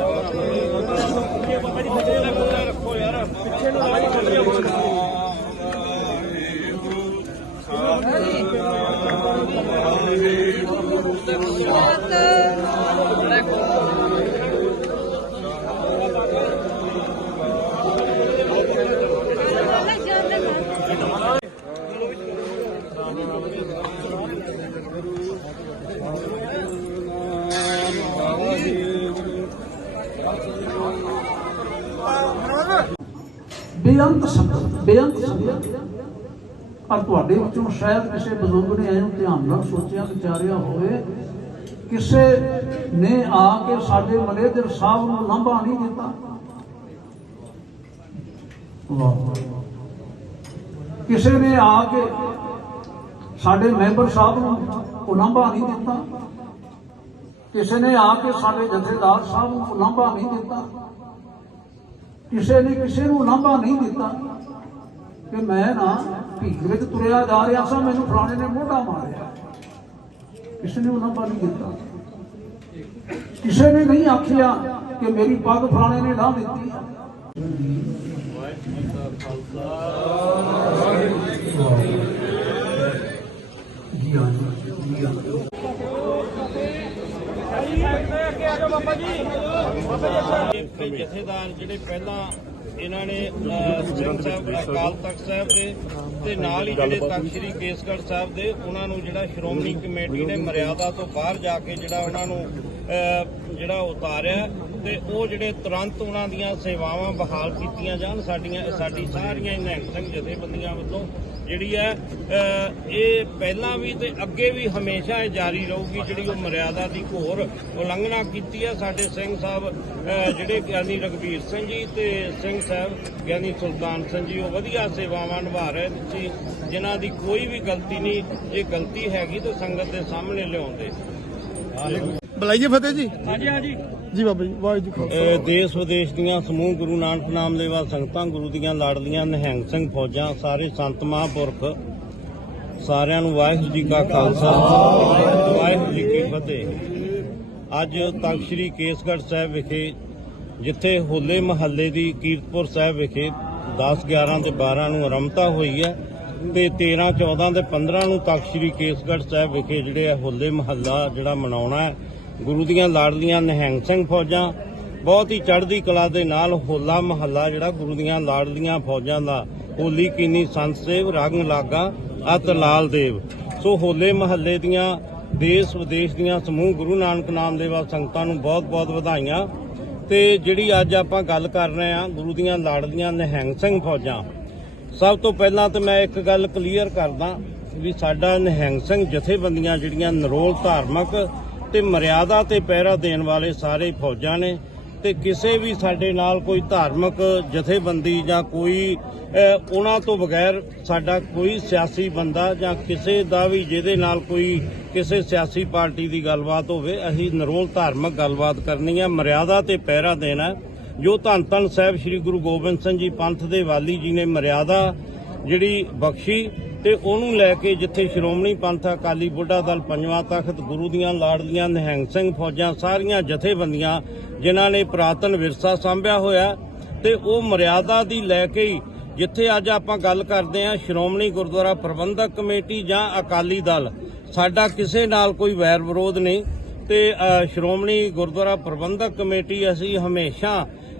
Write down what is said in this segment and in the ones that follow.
ਬਾਬਾ ਦਾ ਨੂੰ ਰੱਖੋ ਯਾਰ ਪਿੱਛੇ ਨੂੰ ਰੱਖੋ ਬੇਅੰਤ ਸ਼ਬਦ ਬੇਅੰਤ ਸ਼ਬਦ ਪਰ ਤੁਹਾਡੇ ਵਿੱਚੋਂ ਸ਼ਾਇਦ ਕਿਸੇ ਬਜ਼ੁਰਗ ਨੇ ਇਹਨੂੰ ਧਿਆਨ ਨਾਲ ਸੋਚਿਆ ਵਿਚਾਰਿਆ ਹੋਵੇ ਕਿਸੇ ਨੇ ਆ ਕੇ ਸਾਡੇ ਮਲੇਦਰ ਸਾਹਿਬ ਨੂੰ ਲੰਭਾ ਨਹੀਂ ਦਿੱਤਾ ਵਾਹ ਕਿਸੇ ਨੇ ਆ ਕੇ ਸਾਡੇ ਮੈਂਬਰ ਸਾਹਿਬ ਨੂੰ ਉਲਾਂਭਾ ਨਹੀਂ ਦਿੱਤਾ ਕਿਸੇ ਨੇ ਆ ਕੇ ਸਾਡੇ ਜਥੇਦਾਰ ਸਾਹਿਬ ਨੂੰ ਉਲਾਂਭਾ ਨਹੀਂ ਦਿੱਤਾ ਕਿਸੇ ਨੇ ਕਿਸੇ ਨੂੰ ਲਾਂਭਾ ਨਹੀਂ ਦਿੱਤਾ ਕਿ ਮੈਂ ਨਾ ਭੀੜ ਵਿੱਚ ਤੁਰਿਆ ਜਾ ਰਿਹਾ ਸਾਂ ਮੈਨੂੰ ਫਰਾਣੇ ਨੇ ਮੋਢਾ ਮਾਰਿਆ ਕਿਸੇ ਨੇ ਉਹ ਲਾਂਭਾ ਨਹੀਂ ਦਿੱਤਾ ਕਿਸੇ ਨੇ ਨਹੀਂ ਆਖਿਆ ਕਿ ਮੇਰੀ ਪੱਗ ਫਰਾਣੇ ਨੇ ਲਾਹ ਦਿੱਤੀ ਜੀ ਆਨ ਜੀ ਆਨ ਜੀ ਜਥੇਦਾਰ ਜਿਹੜੇ ਪਹਿਲਾਂ ਇਹਨਾਂ ਨੇ ਅਕਾਲ ਤਖਤ ਸਾਹਿਬ ਦੇ ਤੇ ਨਾਲ ਹੀ ਜਿਹੜੇ ਤਖਤ ਸ੍ਰੀ ਕੇਸਗੜ੍ਹ ਸਾਹਿਬ ਦੇ ਉਹਨਾਂ ਨੂੰ ਜਿਹੜਾ ਸ਼੍ਰੋਮਣੀ ਕਮੇਟੀ ਨੇ ਮਰਿਆਦਾ ਤੋਂ ਬਾਹਰ ਜਾ ਕੇ ਜਿਹੜਾ ਉਹਨਾਂ ਨੂੰ ਜਿਹੜਾ ਉਤਾਰਿਆ ਤੇ ਉਹ ਜਿਹੜੇ ਤੁਰੰਤ ਉਹਨਾਂ ਦੀਆਂ ਸੇਵਾਵਾਂ ਬਹਾਲ ਕੀਤੀਆਂ ਜਾਣ ਸਾਡੀਆਂ ਸਾਡੀ ਸਾਰੀਆਂ ਨਿਹੰਗ ਸਿੰਘ ਜਥੇਬੰਦੀਆਂ ਵੱਲੋਂ ਜਿਹੜੀ ਹੈ ਇਹ ਪਹਿਲਾਂ ਵੀ ਤੇ ਅੱਗੇ ਵੀ ਹਮੇਸ਼ਾ ਇਹ ਜਾਰੀ ਰਹੂਗੀ ਜਿਹੜੀ ਉਹ ਮਰਿਆਦਾ ਦੀ ਘੋਰ ਉਲੰਘਣਾ ਕੀਤੀ ਹੈ ਸਾਡੇ ਸਿੰਘ ਸਾਹਿਬ ਜਿਹੜੇ ਗਿਆਨੀ ਰਗਵੀਰ ਸਿੰਘ ਜੀ ਤੇ ਸਿੰਘ ਸਾਹਿਬ ਗਿਆਨੀ ਸੁਲਤਾਨ ਸਿੰਘ ਜੀ ਉਹ ਵਧੀਆ ਸੇਵਾਵਾਂ ਨਿਭਾ ਰਹੇ ਸੀ ਜਿਨ੍ਹਾਂ ਦੀ ਕੋਈ ਵੀ ਗਲਤੀ ਨਹੀਂ ਜੇ ਗਲਤੀ ਹੈਗੀ ਤਾਂ ਸੰਗਤ ਦੇ ਸਾਹਮਣੇ ਲਿਆਉਂਦੇ ਬੁਲਾਈਏ ਫਤਿਹ ਜੀ ਹਾਂਜੀ ਹਾਂਜੀ ਜੀ ਬਾਬਾ ਜੀ ਵਾਹਿਗੁਰੂ ਜੀ ਖਾਲਸਾ ਇਹ ਦੇਸ਼ ਵਿਦੇਸ਼ ਦੀਆਂ ਸਮੂਹ ਗੁਰੂ ਨਾਨਕ ਨਾਮ ਲੇਵਾ ਸੰਗਤਾਂ ਗੁਰੂ ਦੀਆਂ ਲਾੜਲੀਆਂ ਨਿਹੰਗ ਸਿੰਘ ਫੌਜਾਂ ਸਾਰੇ ਸੰਤ ਮਹਾਂਪੁਰਖ ਸਾਰਿਆਂ ਨੂੰ ਵਾਹਿਗੁਰੂ ਜੀ ਕਾ ਖਾਲਸਾ ਵਾਹਿਗੁਰੂ ਜੀ ਕੀ ਫਤਿਹ ਅੱਜ ਤਖਤ ਸ੍ਰੀ ਕੇਸਗੜ੍ਹ ਸਾਹਿਬ ਵਿਖੇ ਜਿੱਥੇ ਹੋਲੇ ਮਹੱਲੇ ਦੀ ਕੀਰਤਪੁਰ ਸਾਹਿਬ ਵਿਖੇ 10 11 ਤੇ 12 ਨੂੰ ਰਮਤਾ ਹੋਈ ਹੈ ਤੇ 13 14 ਤੇ 15 ਨੂੰ ਤਖਤ ਸ੍ਰੀ ਕੇਸਗੜ੍ਹ ਸਾਹਿਬ ਵਿਖੇ ਜਿਹੜੇ ਹੋਲੇ ਮਹੱਲਾ ਜਿਹੜਾ ਮਨਾਉਣਾ ਹੈ ਗੁਰੂ ਦੀਆਂ ਲਾੜਲੀਆਂ ਨਿਹੰਗ ਸਿੰਘ ਫੌਜਾਂ ਬਹੁਤ ਹੀ ਚੜ੍ਹਦੀ ਕਲਾ ਦੇ ਨਾਲ ਹੋਲਾ ਮਹੱਲਾ ਜਿਹੜਾ ਗੁਰੂ ਦੀਆਂ ਲਾੜਲੀਆਂ ਫੌਜਾਂ ਦਾ ਹੋਲੀ ਕੀਨੀ ਸੰਤ ਸੇਵ ਰੰਗ ਲਾਗਾ ਅਤ ਲਾਲ ਦੇਵ ਸੋ ਹੋਲੇ ਮਹੱਲੇ ਦੀਆਂ ਦੇਸ਼ ਵਿਦੇਸ਼ ਦੀਆਂ ਸਮੂਹ ਗੁਰੂ ਨਾਨਕ ਨਾਮ ਦੇਵਾ ਸੰਗਤਾਂ ਨੂੰ ਬਹੁਤ-ਬਹੁਤ ਵਧਾਈਆਂ ਤੇ ਜਿਹੜੀ ਅੱਜ ਆਪਾਂ ਗੱਲ ਕਰ ਰਹੇ ਆ ਗੁਰੂ ਦੀਆਂ ਲਾੜਲੀਆਂ ਨਿਹੰਗ ਸਿੰਘ ਫੌਜਾਂ ਸਭ ਤੋਂ ਪਹਿਲਾਂ ਤਾਂ ਮੈਂ ਇੱਕ ਗੱਲ ਕਲੀਅਰ ਕਰਦਾ ਵੀ ਸਾਡਾ ਨਿਹੰਗ ਸਿੰਘ ਜਥੇਬੰਦੀਆਂ ਜਿਹੜੀਆਂ ਨਰੋਲ ਧਾਰਮਿਕ ਤੇ ਮਰਿਆਦਾ ਤੇ ਪਹਿਰਾ ਦੇਣ ਵਾਲੇ ਸਾਰੇ ਫੌਜਾਂ ਨੇ ਤੇ ਕਿਸੇ ਵੀ ਸਾਡੇ ਨਾਲ ਕੋਈ ਧਾਰਮਿਕ ਜਥੇਬੰਦੀ ਜਾਂ ਕੋਈ ਉਹਨਾਂ ਤੋਂ ਬਗੈਰ ਸਾਡਾ ਕੋਈ ਸਿਆਸੀ ਬੰਦਾ ਜਾਂ ਕਿਸੇ ਦਾ ਵੀ ਜਿਹਦੇ ਨਾਲ ਕੋਈ ਕਿਸੇ ਸਿਆਸੀ ਪਾਰਟੀ ਦੀ ਗੱਲਬਾਤ ਹੋਵੇ ਅਸੀਂ ਨਿਰੋਲ ਧਾਰਮਿਕ ਗੱਲਬਾਤ ਕਰਨੀ ਹੈ ਮਰਿਆਦਾ ਤੇ ਪਹਿਰਾ ਦੇਣਾ ਜੋ ਧੰਨ ਧੰਨ ਸਾਹਿਬ ਸ੍ਰੀ ਗੁਰੂ ਗੋਬਿੰਦ ਸਿੰਘ ਜੀ ਪੰਥ ਦੇ ਵਾਲੀ ਜੀ ਨੇ ਮਰਿਆਦਾ ਜਿਹੜੀ ਬਖਸ਼ੀ ਤੇ ਉਹਨੂੰ ਲੈ ਕੇ ਜਿੱਥੇ ਸ਼੍ਰੋਮਣੀ ਪੰਥ ਅਕਾਲੀ ਬੁੱਢਾ ਦਲ ਪੰਜਵਾਂ ਤਖਤ ਗੁਰੂ ਦੀਆਂ ਲਾੜਲੀਆਂ ਨਿਹੰਗ ਸਿੰਘ ਫੌਜਾਂ ਸਾਰੀਆਂ ਜਥੇਬੰਦੀਆਂ ਜਿਨ੍ਹਾਂ ਨੇ ਪ੍ਰਾਤਨ ਵਿਰਸਾ ਸੰਭਿਆ ਹੋਇਆ ਤੇ ਉਹ ਮਰਿਆਦਾ ਦੀ ਲੈ ਕੇ ਹੀ ਜਿੱਥੇ ਅੱਜ ਆਪਾਂ ਗੱਲ ਕਰਦੇ ਆ ਸ਼੍ਰੋਮਣੀ ਗੁਰਦੁਆਰਾ ਪ੍ਰਬੰਧਕ ਕਮੇਟੀ ਜਾਂ ਅਕਾਲੀ ਦਲ ਸਾਡਾ ਕਿਸੇ ਨਾਲ ਕੋਈ ਵੈਰ ਵਿਰੋਧ ਨਹੀਂ ਤੇ ਸ਼੍ਰੋਮਣੀ ਗੁਰਦੁਆਰਾ ਪ੍ਰਬੰਧਕ ਕਮੇਟੀ ਅਸੀਂ ਹਮੇਸ਼ਾ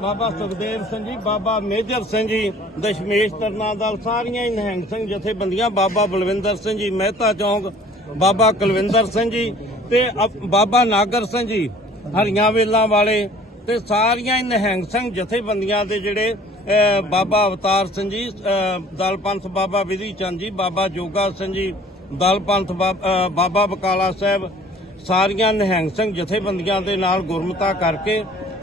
ਬਾਬਾ ਸੁਖਦੇਵ ਸਿੰਘ ਜੀ ਬਾਬਾ ਮੇਜਰ ਸਿੰਘ ਜੀ ਦਸ਼ਮੇਸ਼ ਤਰਨਾਦਲ ਸਾਰੀਆਂ ਹੀ ਨਿਹੰਗ ਸਿੰਘ ਜਥੇਬੰਦੀਆਂ ਬਾਬਾ ਬਲਵਿੰਦਰ ਸਿੰਘ ਜੀ ਮਹਿਤਾ ਚੌਂਕ ਬਾਬਾ ਕੁਲਵਿੰਦਰ ਸਿੰਘ ਜੀ ਤੇ ਬਾਬਾ ਨਾਗਰ ਸਿੰਘ ਜੀ ਹਰੀਆਂ ਵੇਲਾਂ ਵਾਲੇ ਤੇ ਸਾਰੀਆਂ ਹੀ ਨਿਹੰਗ ਸਿੰਘ ਜਥੇਬੰਦੀਆਂ ਦੇ ਜਿਹੜੇ ਬਾਬਾ ਅਵਤਾਰ ਸਿੰਘ ਜੀ ਦਲਪੰਥ ਬਾਬਾ ਵਿਧੀ ਚੰਦ ਜੀ ਬਾਬਾ ਜੋਗਾ ਸਿੰਘ ਜੀ ਦਲਪੰਥ ਬਾਬਾ ਬਕਾਲਾ ਸਾਹਿਬ ਸਾਰੀਆਂ ਨਿਹੰਗ ਸਿੰਘ ਜਥੇਬੰਦੀਆਂ ਦੇ ਨਾਲ ਗੁਰਮਤਾ ਕਰਕੇ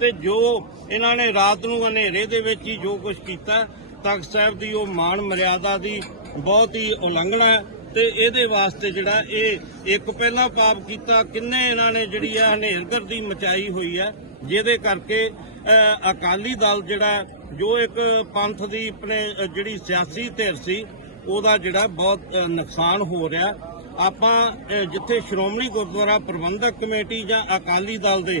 ਤੇ ਜੋ ਇਹਨਾਂ ਨੇ ਰਾਤ ਨੂੰ ਹਨੇਰੇ ਦੇ ਵਿੱਚ ਹੀ ਜੋ ਕੁਝ ਕੀਤਾ ਤਖਤ ਸਾਹਿਬ ਦੀ ਉਹ ਮਾਨ ਮਰਿਆਦਾ ਦੀ ਬਹੁਤ ਹੀ ਉਲੰਘਣਾ ਹੈ ਤੇ ਇਹਦੇ ਵਾਸਤੇ ਜਿਹੜਾ ਇਹ ਇੱਕ ਪਹਿਲਾਂ ਪਾਪ ਕੀਤਾ ਕਿੰਨੇ ਇਹਨਾਂ ਨੇ ਜਿਹੜੀ ਆ ਹਨੇਰਗਰਦੀ ਮਚਾਈ ਹੋਈ ਹੈ ਜਿਹਦੇ ਕਰਕੇ ਅਕਾਲੀ ਦਲ ਜਿਹੜਾ ਜੋ ਇੱਕ ਪੰਥ ਦੀ ਆਪਣੇ ਜਿਹੜੀ ਸਿਆਸੀ ਧਿਰ ਸੀ ਉਹਦਾ ਜਿਹੜਾ ਬਹੁਤ ਨੁਕਸਾਨ ਹੋ ਰਿਹਾ ਆਪਾਂ ਜਿੱਥੇ ਸ਼੍ਰੋਮਣੀ ਗੁਰਦੁਆਰਾ ਪ੍ਰਬੰਧਕ ਕਮੇਟੀ ਜਾਂ ਅਕਾਲੀ ਦਲ ਦੇ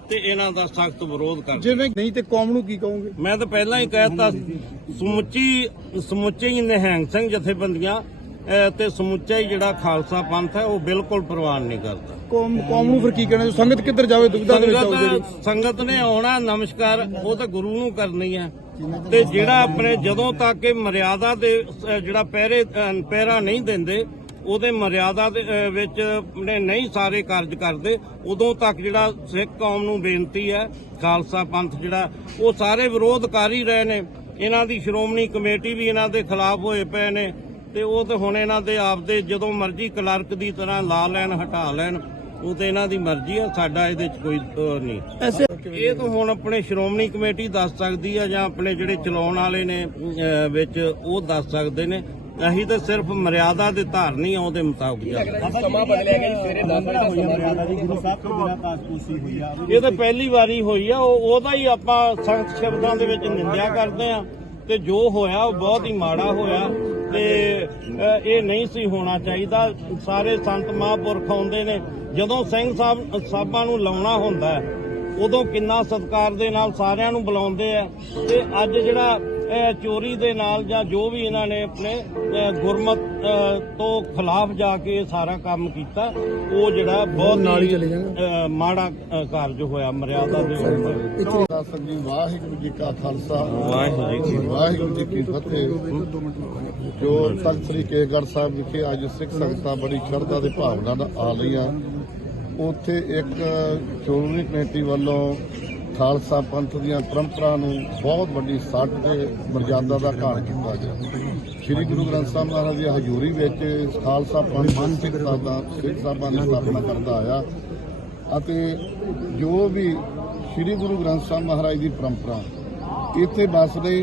ਤੇ ਇਹਨਾਂ ਦਾ ਸਖਤ ਵਿਰੋਧ ਕਰਦੇ ਜਿਵੇਂ ਨਹੀਂ ਤੇ ਕੌਮ ਨੂੰ ਕੀ ਕਹੋਗੇ ਮੈਂ ਤਾਂ ਪਹਿਲਾਂ ਹੀ ਕਹਿਤਾ ਸਮੁੱਚੀ ਸਮੁੱਚੇ ਨਿਹੰਗ ਸਿੰਘ ਜਥੇਬੰਦੀਆਂ ਤੇ ਸਮੁੱਚਾ ਹੀ ਜਿਹੜਾ ਖਾਲਸਾ ਪੰਥ ਹੈ ਉਹ ਬਿਲਕੁਲ ਪ੍ਰਵਾਨ ਨਹੀਂ ਕਰਦਾ ਕੌਮ ਕੌਮ ਨੂੰ ਫਿਰ ਕੀ ਕਹਿਣਾ ਸੰਗਤ ਕਿੱਧਰ ਜਾਵੇ ਦੁਬਿਧਾ ਦੇ ਵਿੱਚ ਆਉਂਦੇ ਸੰਗਤ ਨੇ ਆਉਣਾ ਨਮਸਕਾਰ ਉਹ ਤਾਂ ਗੁਰੂ ਨੂੰ ਕਰਨੀ ਹੈ ਤੇ ਜਿਹੜਾ ਆਪਣੇ ਜਦੋਂ ਤੱਕ ਇਹ ਮਰਿਆਦਾ ਦੇ ਜਿਹੜਾ ਪਹਿਰੇ ਪਹਿਰਾ ਨਹੀਂ ਦਿੰਦੇ ਉਹਦੇ ਮਰਿਆਦਾ ਦੇ ਵਿੱਚ ਨਹੀਂ ਸਾਰੇ ਕਾਰਜ ਕਰਦੇ ਉਦੋਂ ਤੱਕ ਜਿਹੜਾ ਸਿੱਖ ਕੌਮ ਨੂੰ ਬੇਨਤੀ ਹੈ ਖਾਲਸਾ ਪੰਥ ਜਿਹੜਾ ਉਹ ਸਾਰੇ ਵਿਰੋਧ ਕਰ ਹੀ ਰਹੇ ਨੇ ਇਹਨਾਂ ਦੀ ਸ਼੍ਰੋਮਣੀ ਕਮੇਟੀ ਵੀ ਇਹਨਾਂ ਦੇ ਖਿਲਾਫ ਹੋਏ ਪਏ ਨੇ ਤੇ ਉਹ ਤੇ ਹੁਣ ਇਹਨਾਂ ਦੇ ਆਪਦੇ ਜਦੋਂ ਮਰਜ਼ੀ ਕਲਰਕ ਦੀ ਤਰ੍ਹਾਂ ਲਾ ਲੈਣ ਹਟਾ ਲੈਣ ਉਹ ਤੇ ਇਹਨਾਂ ਦੀ ਮਰਜ਼ੀ ਆ ਸਾਡਾ ਇਹਦੇ 'ਚ ਕੋਈ ਨਹੀਂ ਐਸੇ ਇਹ ਤਾਂ ਹੁਣ ਆਪਣੇ ਸ਼੍ਰੋਮਣੀ ਕਮੇਟੀ ਦੱਸ ਸਕਦੀ ਆ ਜਾਂ ਆਪਣੇ ਜਿਹੜੇ ਚਲਾਉਣ ਵਾਲੇ ਨੇ ਵਿੱਚ ਉਹ ਦੱਸ ਸਕਦੇ ਨੇ ਅਸੀਂ ਤਾਂ ਸਿਰਫ ਮਰਿਆਦਾ ਦੇ ਧਾਰਨੀ ਆਉਂ ਦੇ ਮੁਤਾਬਕ ਸਮਾਂ ਬਦਲਿਆ ਗਿਆ ਜੀ ਸਵੇਰੇ 10 ਵਜੇ ਮਰਿਆਦਾ ਜੀ ਗੁਰੂ ਸਾਹਿਬ ਤੋਂ ਹੋਈ ਆ ਇਹ ਤਾਂ ਪਹਿਲੀ ਵਾਰੀ ਹੋਈ ਆ ਉਹ ਉਹਦਾ ਹੀ ਆਪਾਂ ਸੰਤ ਸ਼ਬਦਾਂ ਦੇ ਵਿੱਚ ਨਿੰਦਿਆ ਕਰਦੇ ਆ ਤੇ ਜੋ ਹੋਇਆ ਉਹ ਬਹੁਤ ਹੀ ਮਾੜਾ ਹੋਇਆ ਤੇ ਇਹ ਨਹੀਂ ਸੀ ਹੋਣਾ ਚਾਹੀਦਾ ਸਾਰੇ ਸੰਤ ਮਹਾਂਪੁਰਖ ਆਉਂਦੇ ਨੇ ਜਦੋਂ ਸਿੰਘ ਸਾਹਿਬ ਸਾਬਾਂ ਨੂੰ ਲਾਉਣਾ ਹੁੰਦਾ ਉਦੋਂ ਕਿੰਨਾ ਸਤਕਾਰ ਦੇ ਨਾਲ ਸਾਰਿਆਂ ਨੂੰ ਬੁਲਾਉਂਦੇ ਆ ਤੇ ਅੱਜ ਜਿਹੜਾ ਚੋਰੀ ਦੇ ਨਾਲ ਜਾਂ ਜੋ ਵੀ ਇਹਨਾਂ ਨੇ ਆਪਣੇ ਗੁਰਮਤ ਤੋਂ ਖਿਲਾਫ ਜਾ ਕੇ ਇਹ ਸਾਰਾ ਕੰਮ ਕੀਤਾ ਉਹ ਜਿਹੜਾ ਬਹੁਤ ਨਾਲ ਹੀ ਚਲੇ ਜਾਣਾ ਮਾੜਾ ਕਾਰਜ ਹੋਇਆ ਮਰਿਆਦਾ ਦੇ ਉੱਤੇ ਵਾਹਿਗੁਰੂ ਜੀ ਕਾ ਖਾਲਸਾ ਵਾਹਿਗੁਰੂ ਜੀ ਵਾਹਿਗੁਰੂ ਜੀ ਕੀ ਫਤਿਹ ਜੋ ਤਖਤ ਸ੍ਰੀ ਕੇਗੜ ਸਾਹਿਬ ਵਿਖੇ ਅੱਜ ਸਿੱਖ ਸੰਗਤਾਂ ਬੜੀ ਸ਼ਰਧਾ ਦੇ ਭਾਵਨਾ ਨਾਲ ਆ ਰਹੀਆਂ ਉੱਥੇ ਇੱਕ ਚੋਰੀ ਕਮੇਟੀ ਵੱਲੋਂ ਖਾਲਸਾ ਪੰਥ ਦੀਆਂ ਪਰੰਪਰਾ ਨੂੰ ਬਹੁਤ ਵੱਡੀ ਸੱਟ ਤੇ ਮਰਜ਼ਾਦਾ ਦਾ ਘਾਟ ਕੀਤਾ ਗਿਆ ਸ੍ਰੀ ਗੁਰੂ ਗ੍ਰੰਥ ਸਾਹਿਬ ਮਹਾਰਾਜ ਦੀ ਹਜ਼ੂਰੀ ਵਿੱਚ ਖਾਲਸਾ ਪੰਥ ਮਾਨਸਿਕ ਸਾਦਾ ਸਿੱਖ ਸਾਹਿਬਾਂ ਨੇ ਸਥਾਪਨਾ ਕਰਦਾ ਆਇਆ ਅਤੇ ਜੋ ਵੀ ਸ੍ਰੀ ਗੁਰੂ ਗ੍ਰੰਥ ਸਾਹਿਬ ਮਹਾਰਾਜ ਦੀ ਪਰੰਪਰਾ ਇੱਥੇ ਵਸਦੇ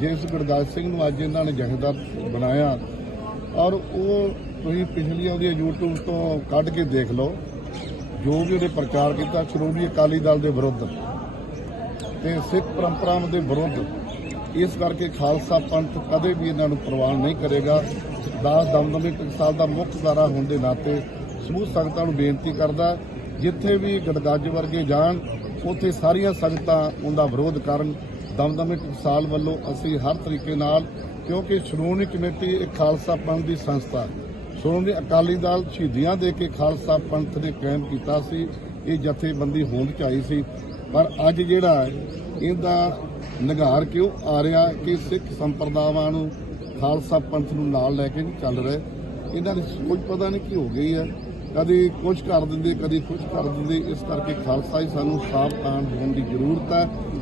ਜਿਸ ਗੁਰਦਾਸ ਸਿੰਘ ਨੂੰ ਅੱਜ ਇਹਨਾਂ ਨੇ ਜਗਦਾ ਬਣਾਇਆ ਔਰ ਉਹ ਤੁਸੀਂ ਪਿਛਲੀ ਉਹਦੀਆਂ YouTube ਤੋਂ ਕੱਢ ਕੇ ਦੇਖ ਲਓ ਜੋ ਵੀ ਉਹਨੇ ਪ੍ਰਚਾਰ ਕੀਤਾ ਸ਼੍ਰੋਮਣੀ ਅਕਾਲੀ ਦਲ ਦੇ ਵਿਰੁੱਧ ਤੇ ਸਿੱਖ ਪਰੰਪਰਾਵਾਂ ਦੇ ਵਿਰੁੱਧ ਇਸ ਕਰਕੇ ਖਾਲਸਾ ਪੰਥ ਕਦੇ ਵੀ ਇਹਨਾਂ ਨੂੰ ਪ੍ਰਵਾਨ ਨਹੀਂ ਕਰੇਗਾ ਦਾਸ ਦਮਦਮੀ ਟਕਸਾਲ ਦਾ ਮੁੱਖ ਦਾਰਾ ਹੋਣ ਦੇ ਨਾਤੇ ਸਮੂਹ ਸੰਗਤਾਂ ਨੂੰ ਬੇਨਤੀ ਕਰਦਾ ਜਿੱਥੇ ਵੀ ਗੜਗੱਜ ਵਰਗੇ ਜਾਣ ਉੱਥੇ ਸਾਰੀਆਂ ਸੰਗਤਾਂ ਉਹਦਾ ਵਿਰੋਧ ਕਰਨ ਦਮਦਮੀ ਟਕਸਾਲ ਵੱਲੋਂ ਅਸੀਂ ਹਰ ਤਰੀਕੇ ਨਾਲ ਕਿਉਂਕਿ ਸ਼੍ਰੋਮਣੀ ਕਮੇਟੀ ਇੱਕ ਖਾਲਸਾ ਪੰਥ ਦੀ ਸੰਸਥਾ ਸ਼੍ਰੋਮਣੀ ਅਕਾਲੀ ਦਲ ਸ਼ਹੀਦੀਆਂ ਦੇ ਕੇ ਖਾਲਸਾ ਪੰਥ ਨੇ ਕਾਇਮ ਕੀਤਾ ਸੀ ਇਹ ਜਥੇਬੰਦੀ ਹੋਂਦ ਚ ਆਈ ਸੀ ਪਰ ਅੱਜ ਜਿਹੜਾ ਇਹਦਾ ਨਿਗਾਰ ਕਿਉਂ ਆ ਰਿਹਾ ਕਿ ਸਿੱਖ ਸੰਪਰਦਾਵਾਂ ਨੂੰ ਖਾਲਸਾ ਪੰਥ ਨੂੰ ਨਾਲ ਲੈ ਕੇ ਨਹੀਂ ਚੱਲ ਰਹੇ ਇਹਨਾਂ ਦੀ ਕੁਝ ਪਤਾ ਨਹੀਂ ਕੀ ਹੋ ਗਈ ਹੈ ਕਦੀ ਕੁਝ ਕਰ ਦਿੰਦੇ ਕਦੀ ਕੁਝ ਕਰ ਦਿੰਦੇ ਇਸ ਕਰਕੇ ਖਾਲਸਾ ਹੀ ਸਾਨੂੰ ਤਾਂ ਹੋਣ ਦੀ ਜ਼ਰੂਰਤ ਹੈ